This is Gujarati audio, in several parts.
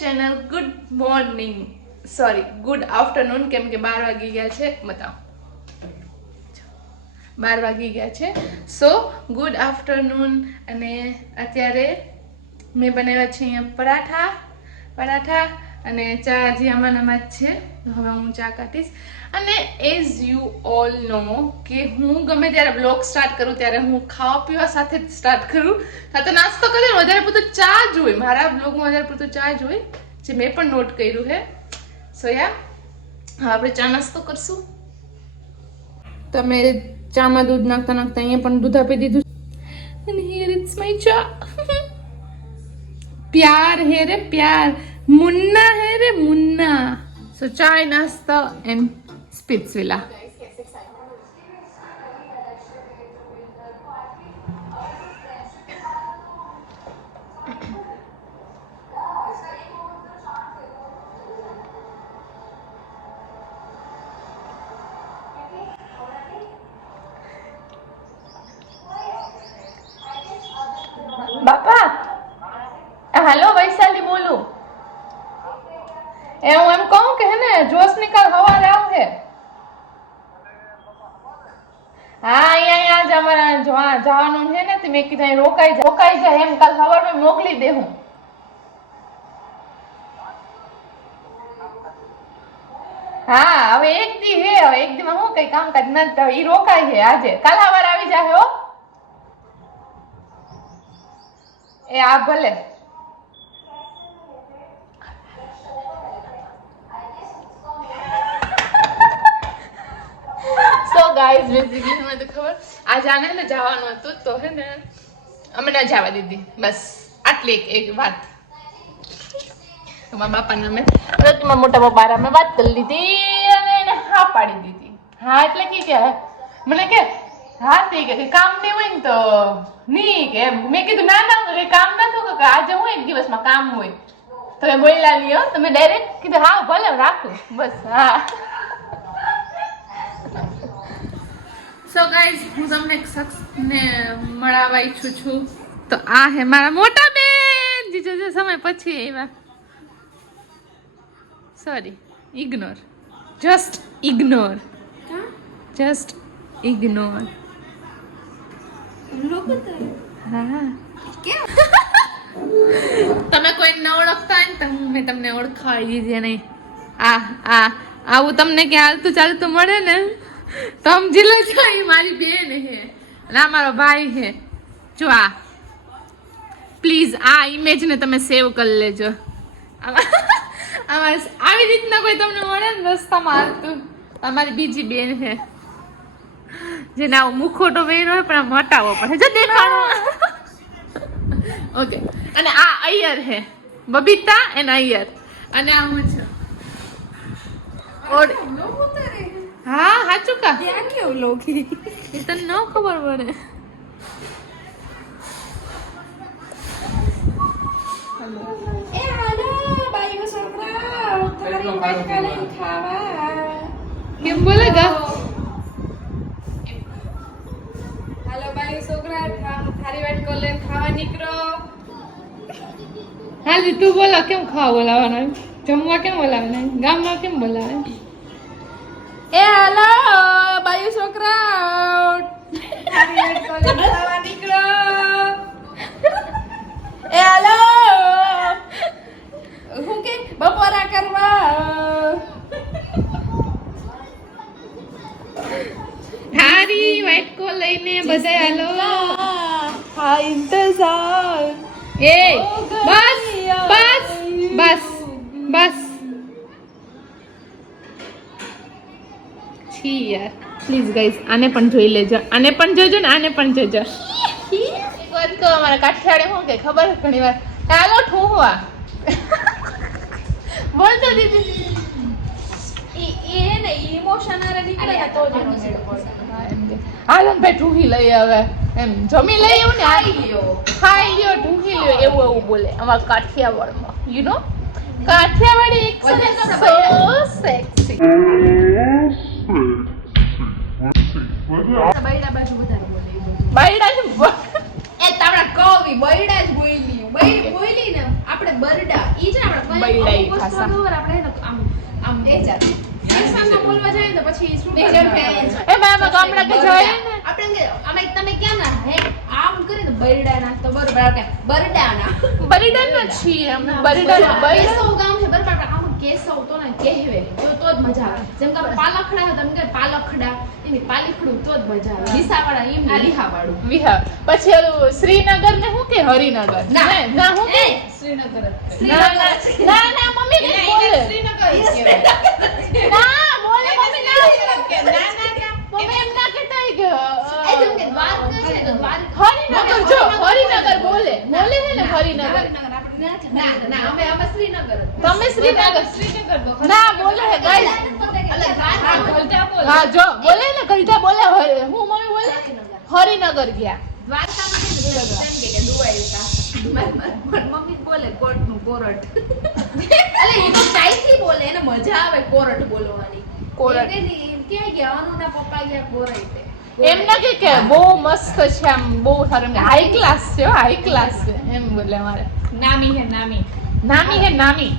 Channel. Good morning, sorry good afternoon, કેમ કે 12 વાગી ગયા છે. બતાવો, 12 વાગી ગયા છે. સો ગુડ આફ્ટરનૂન. અને અત્યારે મેં બનાવ્યા છે અહીંયા પરાઠા અને ચા હજી આમાં જ છે. હવે હું ચા કાઢીશ. અને એઝ યુ ઓલ નો કે હું ગમે ત્યારે બ્લોગ સ્ટાર્ટ કરું ત્યારે હું ખાવા પીવા સાથે જ સ્ટાર્ટ કરું. સાથે નાસ્તો કરીને વધારે પૂરતું ચા જ હોય મારા બ્લોગમાં, વધારે પૂરતું ચા જ હોય, જે મેં પણ નોટ કર્યું છે. સો યા હવે આપણે ચા નાસ્તો કરશું. તમે ચામાં દૂધ નાખતા અહીંયા પણ દૂધ આપી દીધું. અને હિયર ઇટ્સ માય ચા. प्यार है रे प्यार, मुन्ना है रे Munna. So chai, nasta and Spitzvilla. બાપા, हेलो वैशाली बोलू. ए હું એમ કહું કે હે ને જોશ નિકાલ હવારે આવ હે. હા અહીંયા જ અમારા જવાનું છે ને, મેં કીધું રોકાઈ જાય એમ કાલ સવારમાં મોકલી દે હું. હા હવે એક દી હે, હવે એક દી માં હું કઈ કામકાજ નથી, ઈ રોકાય છે આજે. કાલ સવારે આવી જાય હો. એ આ ભલે. So guys, basically हमें तो खबर आज आने ने જવાનું હતું તો હે ને અમે ના જવા દીધી. બસ આટલી એક વાત. તો મારા બાપાને અમે મારા મોટા બાપા અમે વાત કરી લીધી અને એને હા પાડી દીધી. હા એટલે કે મને કે હા થઈ કે કામ નહીં હોય ને તો નહીં કે એમ. મેં કીધું ના ના કે કામ નતું કે આજે હું એક દિવસમાં કામ હોય. તમે બોલ્યા નહીં હો, તમે ડાયરેક્ટ કીધું હા ભલે રાખું. બસ હા. સો ગાઈઝ હું તમને એક શખ્સને મળવા ઈચ્છું છું. તો આ હે મારા મોટા બેન, જે સમય પછી આવ્યા. Sorry, ignore, just ignore. હા તમે કોઈ ન ઓળખતા હોય ને તો મેં તમને ઓળખાવી દીધી નહીં. આવું તમને કે હાલતું ચાલતું મળે ને તો સમજી લેજો એ મારી બેન હે અને આ મારો ભાઈ હે. જો આ પ્લીઝ આ ઇમેજ ને તમે સેવ કરી લેજો. આવી રીતના કોઈ તમને મળે ને રસ્તામાં હાલતું, અમારી બીજી બેન હે જેને આવો મુખોટો પહેર્યો હોય પણ આમ હટાવવો પડે જો દેખાડો. ઓકે, અને આ અય્યર હે, બબીતા એન્ડ અય્યર. અને આ હું છું. હા સાચું કા ત્યાં કેવું લોકી એ તને ન ખબર પડે. એ હાલો બાઈઓ છોકરા તારી બેટ કાલે ખાવા કેમ બોલેગા? હાલો બાઈઓ છોકરા થારી બેટ કોલે ખાવા નીકળો. હાલી તું બોલા, કેમ ખાવા બોલાવાના? જમવા કેમ બોલાવાના? ગામમાં કેમ બોલાવે? એ હાલો બાઈઓ છોકરા થારી બેટ કોલે ખાવા નીકળો. એ હાલો હું કે બપોરા કરવા. થારી વાટકો લઈને બધા હાલો. હા ઇંતજાર. એ બસ બસ બસ બસ છી યાર, પ્લીઝ ગાઈસ આને પણ જોઈ લેજો, આને પણ જોજો ને આને પણ જોજો. એક વાત કહો, અમારા કાઠિયાવાડી શું કે ખબર ઘણી વાર ચાલો ઠુંવા બોલતો દીદી એ ને ઇમોશન આરે નીકળે ને તો જ એનો મેળ પડે. હાલો ભાઈ ઠુંહી લઈએ હવે, એમ જમી લઈએ એવું ને ખાઈ લ્યો ઠુંહી લ્યો એવું બોલે અમારા કાઠિયાવાડમાં. યુ નો કાઠિયાવાડી એક સો સેક્સી. બૈડા બાજુ બધા બોલે એ બધું. બાયડા ને એ તારા કવી બૈડા જ બોલી. બઈ બોયલી ને આપણે બરડા ઈ છે આપણે બરડા ઈ અમુક વસ્તુ ભાષા. ખબર આપણે હે ને આમ આમ એ જાત. કેસામાં બોલવા જાય ને તો પછી શું એ જેમ કે અહીંયા એ બાબા ગામડા કે જાય ને આપણે એમ કે અમે તમે ક્યાં ના હે આમ કરી ને બરડા ના તો બરોબર કે બરડા ના બલિદાન જ છીએ અમે બલિદાન કેસવ ગામ છે બરાબર પણ આમ કેસવ તો ને કહેવે તો જ મજા આવે જેમ કે આપણે પાલખડા હોય તમે કે પાલખડા એની પાલીખડું તો જ મજા આવે લીસાવાળા એમ લીહાવાળું વિહાર પછી ઓલું શ્રીનગર ને શું કે હરિનગર ના હું કે શ્રીનગર ના મમ્મી કે બોલે શ્રીનગર ના બોલે મમ્મી ના મમ્મી એમ ના કહેતા કે એ જેમ કે દ્વારકા છે તો દ્વારકા હરિનગર જો હરિનગર બોલે હે ને હરિનગર ના અમે શ્રીનગર તમે શ્રીનગર શ્રીનગર તો ના બોલે હે ગાઈસ હા ગલતા બોલ હા જો બોલે ને કવિતા બોલે હું મમ્મી બોલે હરિનગર ગયા દ્વારકામાં છે ને તેમ કે દુવાઈ તા મમ્મી બોલે કોર્ટ નું કોરટ અલે એ તો સ્ટાઈલથી બોલે એને મજા આવે કોરટ બોલવાની કોરટ. એ ક્યાં ગયા અનુના પપ્પા ગયા કોરટ એમ ના કે બહુ મસ્ત છે આમ બહુ સારું હાઈ ક્લાસ છે હાઈ ક્લાસ છે એમ બોલે અમારે નામી હે નામી નામી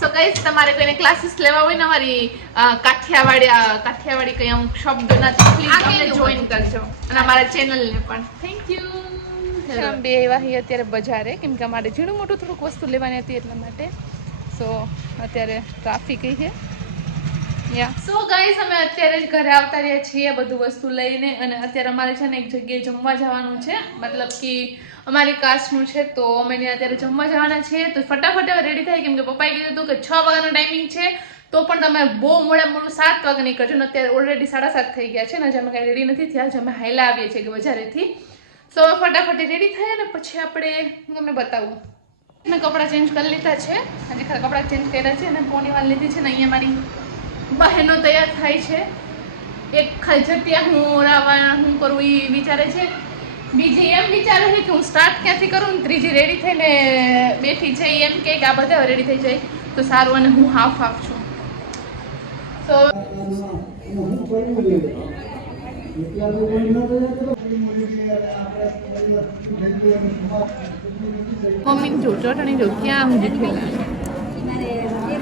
સો ગાઈસ તમારે કોઈને ક્લાસીસ લેવા હોય ને અમારી કાઠિયાવાડી કઈ અમુક શબ્દોના પ્લીઝ અમને જોઈન કરજો અને અમારા ચેનલને પણ થેન્ક યુ બે એવા હી અત્યારે બજારે કેમ કે અમારે ઝીણું મોટું થોડુંક વસ્તુ લેવાની હતી એટલા માટે સો અત્યારે ટ્રાફિક છે સો ગાઈસ અમે અત્યારે જ ઘરે આવતા રહ્યા છીએ બધું વસ્તુ લઈને અને અત્યારે અમારે છે ને એક જગ્યાએ જમવા જવાનું છે મતલબ કે અમારી કાસ્ટનું છે તો અમે ત્યાં અત્યારે જમવા જવાના છીએ તો ફટાફટ હવે રેડી થાય કેમ કે પપ્પાએ કીધું હતું કે 6 વાગ્યાનો ટાઈમિંગ છે તો પણ તમે બહુ મોડું 7 વાગે નીકળજો ને અત્યારે ઓલરેડી 7:30 થઈ ગયા છે ને જે અમે કાંઈ રેડી નથી થયા જે અમે હાઈલા આવીએ છીએ કે બજારેથી સો ફટાફટ રેડી થાય ને પછી આપણે હું તમને બતાવું મેં કપડાં ચેન્જ કરી લીધા છે હજી ખરા કપડાં ચેન્જ કર્યા છે અને પોણીવાલ લીધી છે ને અહીંયા મારી બહેનો તૈયાર થાય છે એક ખલજટિયા હું રાવણ હું કરું એ વિચારે છે બીજી એમ વિચારે છે કે હું સ્ટાર્ટ ક્યાંથી કરું ને ત્રીજી રેડી થઈને બેઠી છે એમ કે આ બધા રેડી થઈ જાય તો સારું અને હું હાફ છું તો મમ્મી જો ચટણી જો ક્યાં હું દેખેલા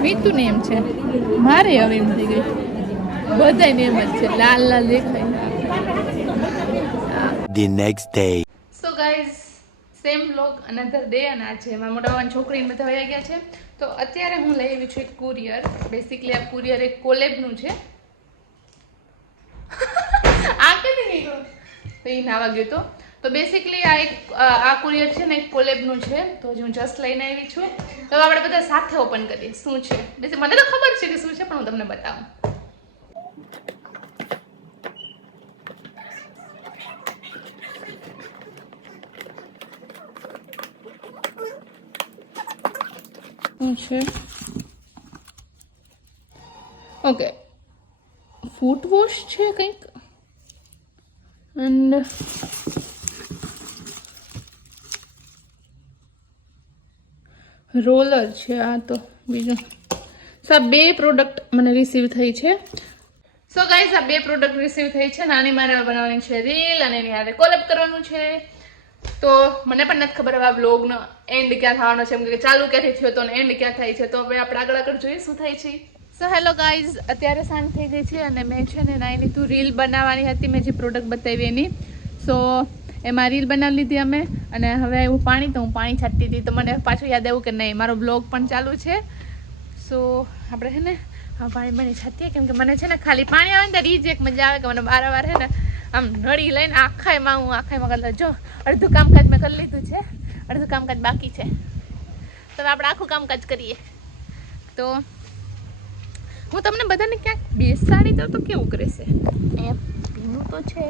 મીઠું ને એમ છે મારે હવે એમ થઈ ગયું બધાય ને એમ જ છે લાલ લાલ દેખાય The next day. So guys same vlog another day અને આજે મારા મોટા બાબાની છોકરીને બધા વયા ગયા છે તો અત્યારે હું લઈ આવી છું એક કુરિયર બેસિકલી આ કુરિયર એક કોલેબનું છે આ કદી નીકળ્યું તો એ નાવા ગયો તો બેસિકલી આ એક આ કુરિયર છે ને એક કોલેબનું છે તો હજી હું જસ્ટ લઈને આવી છું તો આપણે બધા સાથે ઓપન કરીએ શું છે બેસી મને તો ખબર છે કે શું છે પણ હું તમને બતાવું શું છે ઓકે ફૂટ વોશ છે કંઈક એન્ડ રોલર છે આ તો બીજું સો બે પ્રોડક્ટ મને રિસીવ થઈ છે સો ગાઈઝ આ બે પ્રોડક્ટ રિસીવ થઈ છે નાની મારે બનાવવાની છે રીલ અને એની હારે કોલેબ કરવાનું છે તો મને પણ નથી ખબર હવે આ વ્લોગનો એન્ડ ક્યાં થવાનો છે એમ કે ચાલુ ક્યાંથી થયો તો એન્ડ ક્યાં થાય છે તો હવે આપણે આગળ જોઈએ શું થાય છે સો હેલો ગાઈઝ અત્યારે સાંજ થઈ ગઈ છે અને મેં છે ને નાની તું રીલ બનાવવાની હતી મેં જે પ્રોડક્ટ બતાવી એની સો એમાં રીલ બનાવી લીધી અમે અને હવે એવું પાણી તો હું પાણી છાંટતી હતી તો મને પાછું યાદ આવ્યું કે નહીં મારો બ્લોગ પણ ચાલુ છે સો આપણે છે ને હા પાણી બની છાંટીએ કેમ કે મને છે ને ખાલી પાણી આવે ને ત્યારે એ જ એક મજા આવે કે મને વારંવાર છે ને આમ નળી લઈને આખામાં કરી જો અડધું કામકાજ મેં કરી લીધું છે અડધું કામકાજ બાકી છે તો આપણે આખું કામકાજ કરીએ તો હું તમને બધાને ક્યાંક બેસાડી દઉં તો કેવું રહેશે એમ ભીનું તો છે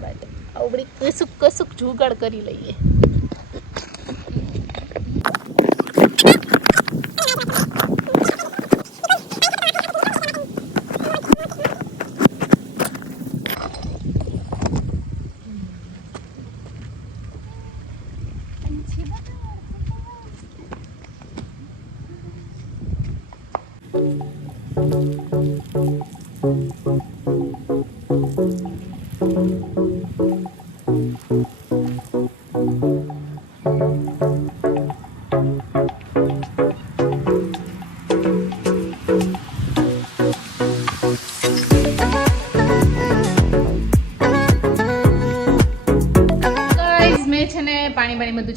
બટ આવડી કશુંક જુગાડ કરી લઈએ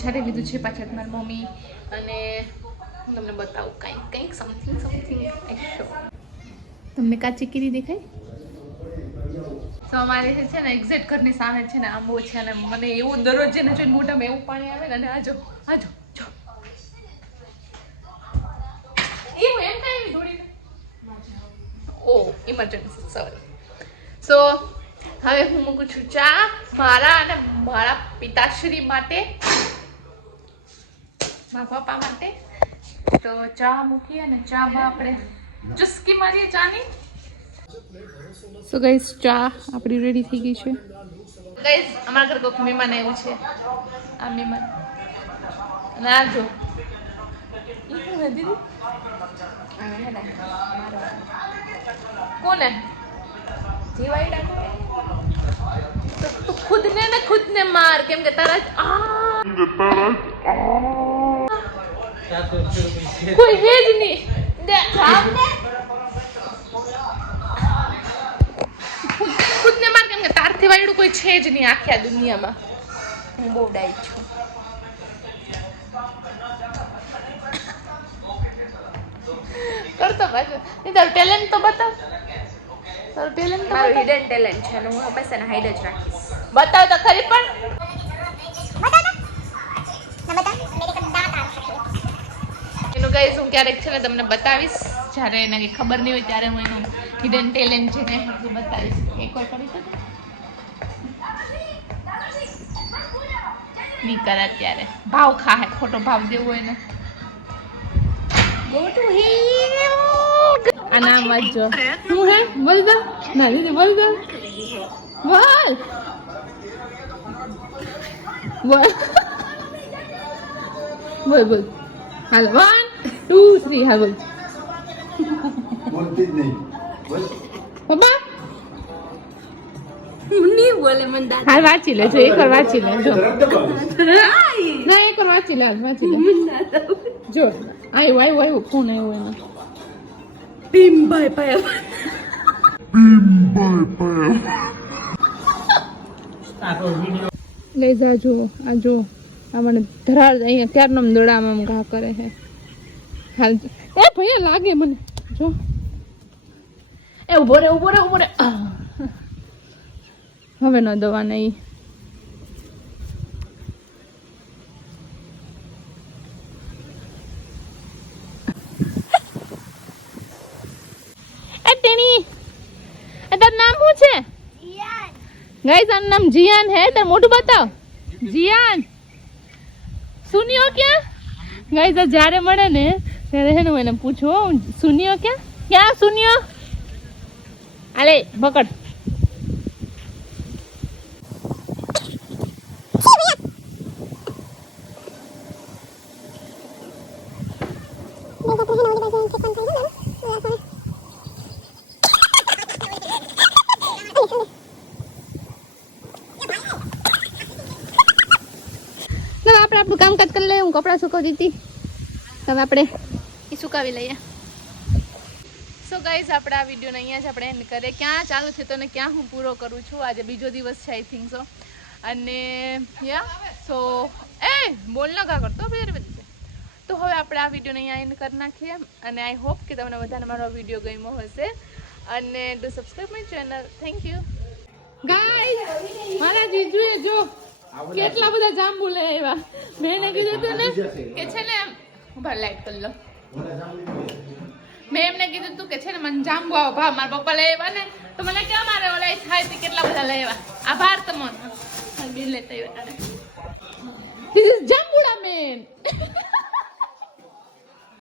છાંટી લીધું છે પાછળ મારી મમ્મી અને હું તમને બતાવું કંઈક સમથિંગ તમને કાચી કેરી દેખાય તો અમારે છે ને એક્ઝેક્ટ ઘરની સામે છે ને આંબો છે અને મને એવું દરરોજ જેને જોઈને મોઢામાં એવું પાણી આવે ને અને આજો જો એવું એમ કાંઈ થોડી ઓ ઇમરજન્સી સોરી સો હવે હું મૂકું છું ચા મારા અને મારા પિતાશ્રી માટે મારા પપ્પા માટે તો ચા મૂકીએ અને ચામાં આપણે ચુસ્કી મારીએ ચાની સો ગાઈસ ચા આપણી રેડી થઈ ગઈ છે ગાઈસ અમારા ઘર કોઈક મહેમાન આવ્યું છે આ મહેમાન અને આ જો ઈ શું હે દીદી કોને જીવાઈડા તો તું ખુદને માર કેમ કે તારા કોઈ હે જ નહીં દે ખુદને માર કેમ કે તારથી વાયડું કોઈ છે જ નહીં આખી આ દુનિયામાં હું બહુ ડાઈ છું કરતો પાછો નહીં તારું ટેલેન્ટ તો બતાવ તારું ટેલેન્ટ તો મારું હિડન ટેલેન્ટ છે અને હું હંમેશા એને હાઈડ જ રાખીશ બતાવ તો ખરી પણ એનું ગાઈસ હું ક્યારેક છે ને તમને બતાવીશ જ્યારે એને કંઈ ખબર નહીં હોય ત્યારે હું એનું હિડન ટેલેન્ટ છે ને હું બતાવીશ એકવાર કરી શકો નહીં કરે અત્યારે ભાવ ખાહે ખોટો ભાવ દેવો હોય ને ગો ટુ હિલ આ નામ વાંચજો શું હે બોલ દો ના દીદી બોલ દો બોલ બોલ બોલ હાલ 1 2 3 હાલ બોલ બોલતી જ નહીં બોલ પપ્પા નહીં બોલે મને દાદા હાલ વાંચી લેજો એકવાર વાંચી લેજો તરત દબાવો. ના એકવાર વાંચી લે વાંચી લે જો આવ્યું ફોન આવ્યો એનો ભીમભાઈ પાયા લઈ જાજો આ જો આ મને ધરાડ અહીંયા ક્યારનો દોડામાં ઘા કરે છે હાલ એ ભૈયા લાગે મને જો એ ઉભો રે હવે ન દવા નહીં એ ટેણી એ તારું નામ શું છે ગાઈસ આનું નામ જીયાન है તાર મોઢું બતાવ જીયાન સુનિયો ક્યાં ગાઈસ આ જ્યારે મળે ને ત્યારે હે ને હું એને પૂછું સુનિયો ક્યાં સુનિયો આલે પકડ આપણે આપણું કામકાજ કરી લઈએ હું કપડાં સુકવી દીધી હવે આપણે એ સુકાવી લઈએ સો ગાઈઝ આપણે આ વિડીયોને અહીંયા જ આપણે એન્ડ કરીએ ક્યાં ચાલુ છે તો ને ક્યાં હું પૂરો કરું છું આજે બીજો દિવસ છે આઈ થિંક સો અને યા સો એ બોલ ન કા કરતો ફેર બધી તો હવે આપણે આ વિડીયોને અહીંયા એન્ડ કરી નાખીએ અને આઈ હોપ કે તમને બધાને મારો વિડીયો ગમ્યો હશે અને do subscribe my channel thank you guys મારા જીજુએ જો કેટલા બધા જાંબુ લઈ આવ્યા મેં એને કીધું હતું ને કે છે ને ઉભા લાઈટ કરી લો મેં એમને કીધું તું કે છે ને મને જાંબુ આવો ભાવ મારા પપ્પા લઈ આવ્યા ને તો મને કે અમારે ઓલા થાય તે કેટલા બધા લઈ આવ્યા આભાર તમને બિલ લેતા આવ્યા ધીસ ઇઝ જાંબુડા મેન